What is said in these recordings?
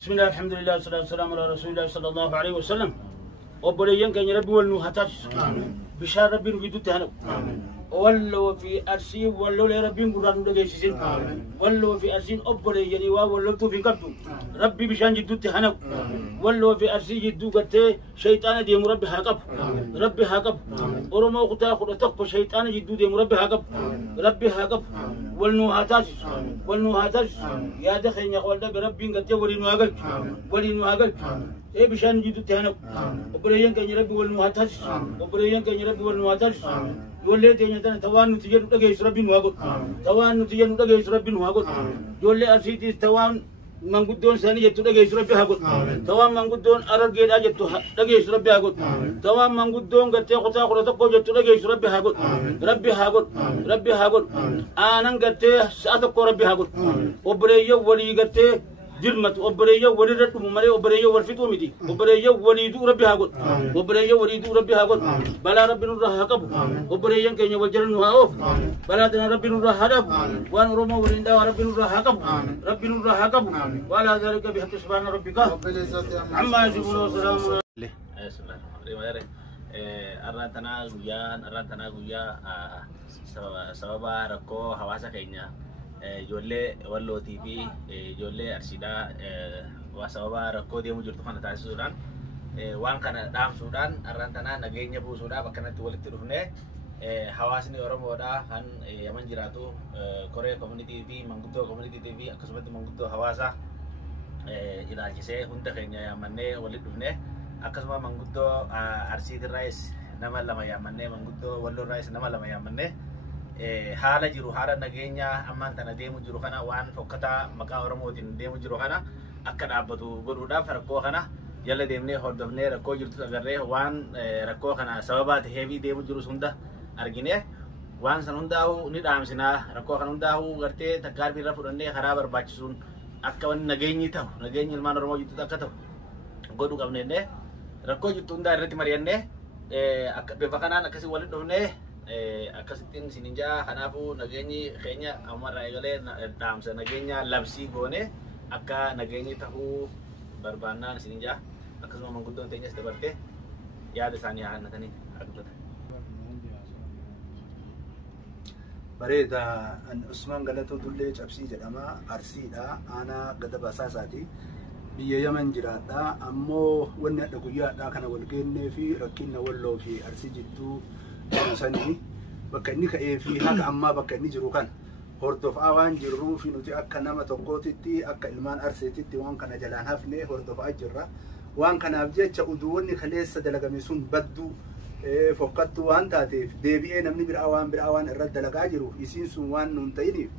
بسم الله الحمد لله والصلاة والسلام على رسول الله صلى الله عليه وسلم. وبريان كان ربي والنهتاج بشار ربي نفيدو تهنو ولو في أرسي ولو لربي قران ودجيسين ولو في أرسين أبريان ولو تو في قبض ربي بشان جدو تهنو ولو في أرسي جدو قلت شيطان ديم ربي هاقب ربي هاقب ورمو قتا خلطق شيطان جدو ديم ربي هاقب ربي هاقب والنهتاج يا دخل يقول ده بربي قلت ولينو هاقل إيه بشان جدو تهنو وبريان كان ربي والنهتاج وبريان كان ربي والنهتاج يولي تيجي تنا توان نتيجة نتاعي ربي نواقول توان نتيجة نتاعي ربي نواقول يولي أرسيتي توان مانغودون ساني جتو نتاعي ربي هاقول توان مانغودون أرجع أجتو نتاعي ربي هاقول توان مانغودون قتة خطا خطا كو جتو نتاعي ربي هاقول ربي هاقول أنا قتة سأتكو ربي هاقول وبريو ولي قتة جرمت وبريو وليدت ممري وبريو ورفيتو ميدي وبريو وليدو ربي هاقول وبريو وليدو ربي هاقول بلا ربي نور هاقب وبريو كيني وجرن هاوف بلا تنا ربي نور هاقب وان روما وليندا ربي نور هاقب ربي نور هاقب ولا ذلك بحق سبحان ربك عما يصفون وسلام أرانتنا غويا سببا ركو حواسا كينيا جولة والله TV جولة أرشيدا وسببا ركو dia mujur tuhan atas Sudan وان كان دام Sudan أرانتنا نجيني بو Sudan بكنا تولد تروحنا hawas ni orang muda kan yaman jiratu Korea Community TV Manggutto Community TV akasumat Manggutto hawasa ila kise hunta kenya yamanne walid dufne akasuma Manggutto Arshid Rais nama lama yamanne Manggutto wallo Rais nama lama yamanne haala jiru haala nageenya ammaan tana deemu jiru kana waan fokkata maqaa oromootiin deemu jiru kana akka dhaabbatu godhuudhaaf rakkoo kana jala deemnee hordofnee rakkoo jirtu agarree waan rakkoo kana sababaa ta'eef deemu jiru hunda argine waan san hundaa'u ni dhaamsinaa rakkoo kana hundaa'u gartee takkaarbii irra fudhannee karaa barbaachisuun akka wanni nageenyi ta'u nageenyi ilmaan oromoo jirtu akka ta'u godhuu qabnee rakkoo jirtu hundaa irratti mari'annee akka bifa kanaan akkasii walitti dhufnee akkasittiin sininjaa kanaafu nageenyi keenya ammarraa eegalee dhaamsa nageenya labsii goone akka nageenyi ta'uu barbaannaan sininjaa akkasuma manguddoon teenyas dabarte yaada isaanii haannatanii argatan. Bareeda an Usman Galatoo Dullee Cabsii jedhama Arsiidha ana gada basaasaati biyya Yaman jiraadha ammoo wanni adda guyyaadha kana wal geennee fi rakkinna walloo fi Arsii jidduu sanii bakka inni ka'ee fi haga ammaa bakka inni jiru kan hordofaa waan jirruu fi nuti akka nama tokkootitti akka ilmaan Arsiititti waan kana jalaan hafne hordofaa jirra waan kanaaf jecha uduuwwanni kaleessa dalagame sun badduu fokkattuu waan taateef deebi'ee namni biraa waan irratti dalagaa jiru isiin sun waan nuun ta'iniif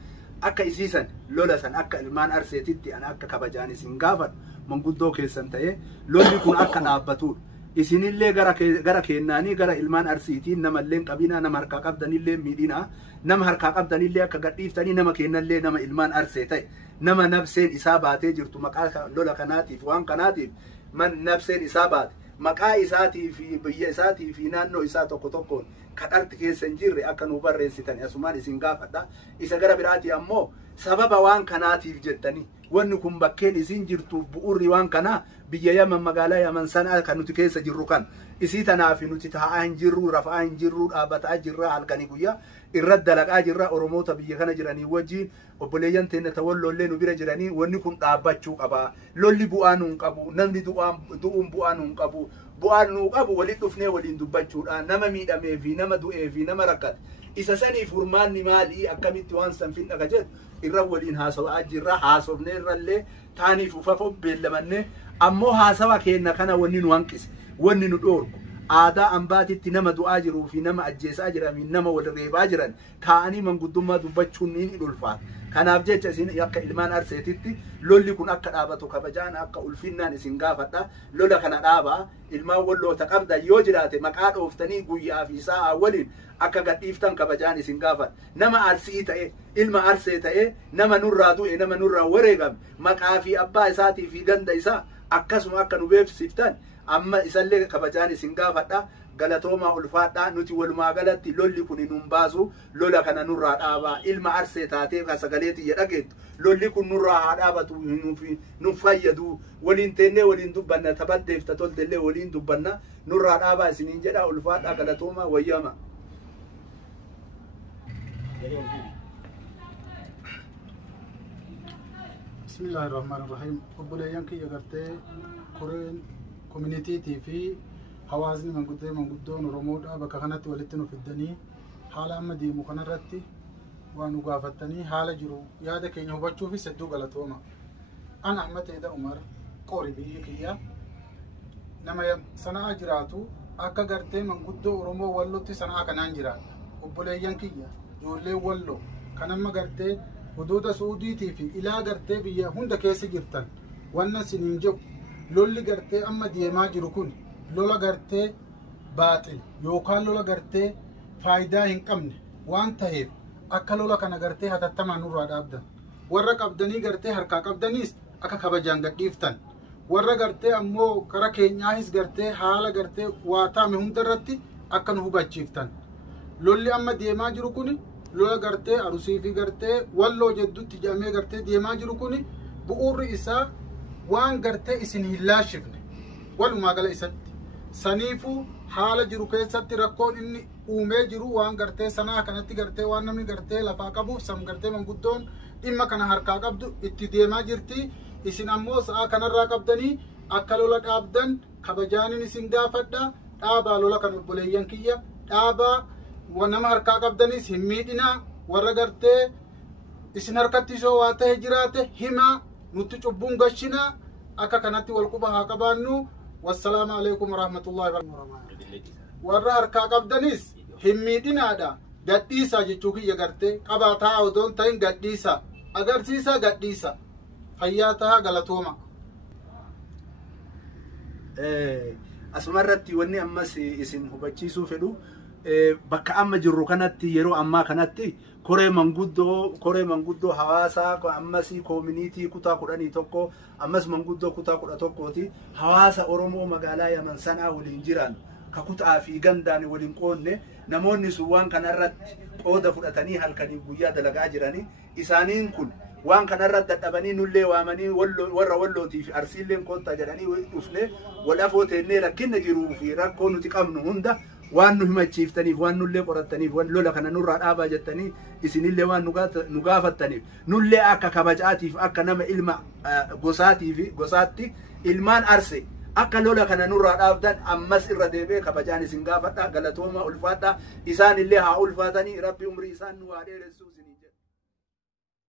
akka isiisan lola san akka ilmaan Arsiititti ana akka kabajaan isin gaafadhu manguddoo keessan ta'ee lolli kun akka dhaabbatudha. isinillee gara kennaanii gara ilmaan Arsiitiin namallee qabina nama harkaa qabdanillee miidhina nama harkaa qabdanillee akka gadhiiftanii nama kennallee nama ilmaan Arsee ta'e nama nafseen isaa baatee jirtu maqaa lola kanaatiif waan kanaatiif man nafseen isaa baate maqaa isaatii fi biyya isaatii fi naannoo isaa tokko tokkoon kadharti keessan jirre akka nu barreessitan asumaan isin gaafadha isa gara biraati ammoo sababa waan kanaatiif jettanii wanni kun bakkeen isin jirtuuf bu'uurri waan kana biyya Yaman magaalaa Yaman sana kan nuti keessa jirru kan isii tanaaf nuti taa'aa hin jirru rafaa hin jirru dhaabbataa jirra halkanii guyyaa irratti dalagaa jirra oromoota biyya kana jiranii wajjin obboleeyyan teenya tawalloollee nu bira jiranii wanni kun dhaabbachuu qaba lolli bu'aa nuun qabu namni du'uun bu'aa nuun qabu bu'aan nuu qabu walitti dhufnee waliin dubbachuudha nama miidhamee fi nama du'ee fi nama rakkate isa saniif furmaanni maalii akkamitti waan san findhaga jedhu irra waliin haasawaa jirra haasofnee irrallee taaniif ufafoo beellamannee ammoo haasawa keenna kana wanni nu hanqise wanni nu dhoorgu aadaa ambaatitti nama du'aa jiruu fi nama ajjeesaa jiran nama wal reebaa jiran taa'anii manguddummaa dubbachuun ni ulfaata kanaaf jecha isin akka ilmaan Arseetitti lolli kun akka dhaabatu kabajaan akka ulfinnaan isin gaafadha lola kana dhaabaa ilmaan walloota qabda yoo jiraate maqaa dhooftanii guyyaa fi sa'a waliin akka gadhiiftan kabajaan isin gaafadha nama Arsii ta'e ilma Arsee ta'e nama nurraa du'e nama nurraa wareegame maqaa fi abbaa isaatii fi ganda isaa akkasuma akka nu beeksiftan amma isallee kabajaan isin gaafadha galatooma ulfaadhaa nuti walumaa galatti lolli kun nun baasu lola kana nurraa dhaabaa ilma arsee taatee ka sagaleeti jedhageettu lolli kun nurraa haa dhaabatu nun fayyadu waliin teennee waliin dubbanna tabaddeef tatoltellee waliin dubbanna nurraa dhaabaa isiniin jedha ulfaadhaa galatooma wayyama. Bismillahirrahmanirrahim. Obboleeyyan kiyya gartee koreen communitii fi hawaasni manguddoon Oromoodha bakka kanatti walitti nu fiddanii haala amma deemu kanarratti waan nu gaafattanii haala jiru yaada keenya hubachuufis hedduu galatooma. An Ahmad Eeda Umar qorii biyya kiyya nama sanaa jiraatu akka gartee manguddoo Oromoo Wallootti sanaa kanaan jiraata. Obboleeyyan kiyya ijoollee Walloo kan amma gartee huduuda Suudiitii fi ilaa gartee biyya hunda keessa jirtan wannan siniin jiru lolli gartee amma deemaa jiru kun lola gartee baaxil yookaan lola gartee faayidaa hin qabne waan ta'eef akka lola kana gartee hatattamaan nurraa dhaabdan warra qabdanii gartee harkaa qabdaniis akka kabajaan gadhiiftan warra gartee ammoo kara keenyaahis gartee haala gartee waa taame hundarratti akka nu hubachiiftan lolli amma deemaa jiru kun lola gartee arusii fi gartee Walloo jeddutti jedhamee gartee deemaa jiru kun bu'uurri isaa waan gartee isin hin laashifne walumaa gala isatti saniifuu haala jiru keessatti rakkoon inni uumee jiru waan gartee sanaa kanatti gartee waan namni gartee lafaa qabuuf sam gartee manguddoon dhimma kana harkaa qabdu itti deemaa jirti isin ammoo sa'a kanarraa qabdanii akka lola dhaabdan kabajaanin isin gaafadha dhaabaa lola kan obboleeyyan kiyya dhaabaa nama harkaa qabdanis hin miidhinaa warra gartee isin harkatti isoo waa ta'e jiraate himaa nutti cubbuun gashinaa akka kanatti wal quba haa qabaannu wassalaamu alaikum warahmatullahi wabarakatuh. Warra harkaa qabdanis hin miidhinaadha gadhiisaa jechuu kiyya gartee qabaataa odoon ta'in gadhiisaa agarsiisaa gadhiisa fayyaa tahaa galatooma. Asumarratti wanni ammas isin hubachiisuu fedhu bakka amma jirru kanatti yeroo ammaa kanatti koree manguddoo hawaasaa ammas community kutaa 11 ammas manguddoo kutaa 11ti hawaasa Oromoo magaalaa Yaman sanaa waliin jiran ka kutaa fi gandaan waliin qoonne namoonni sun waan kanarratti qooda fudhatanii halkanii guyyaa dalagaa jiranii isaaniin kun waan kanarratti dadhabanii nullee waamanii warra Wallootii fi Arsiilleen koottaa jedhanii dhufne wal afoo teennee rakkinna jiruu fi rakkoo nuti qabnu hunda waan nu himachiiftaniif waan nullee qorattaniif waan lola kana nurraa dhaabaa jettanii isinillee waan nu gaafattaniif nullee akka kabajaatiif akka nama ilma gosaatti ilmaan arse akka lola kana nurraa dhaabdan ammas irra deebee kabajaan isin gaafadha galatooma ulfaadha isaanillee haa ulfaatanii rabbi umrii isaan nu haa dheeressuu isin jedha.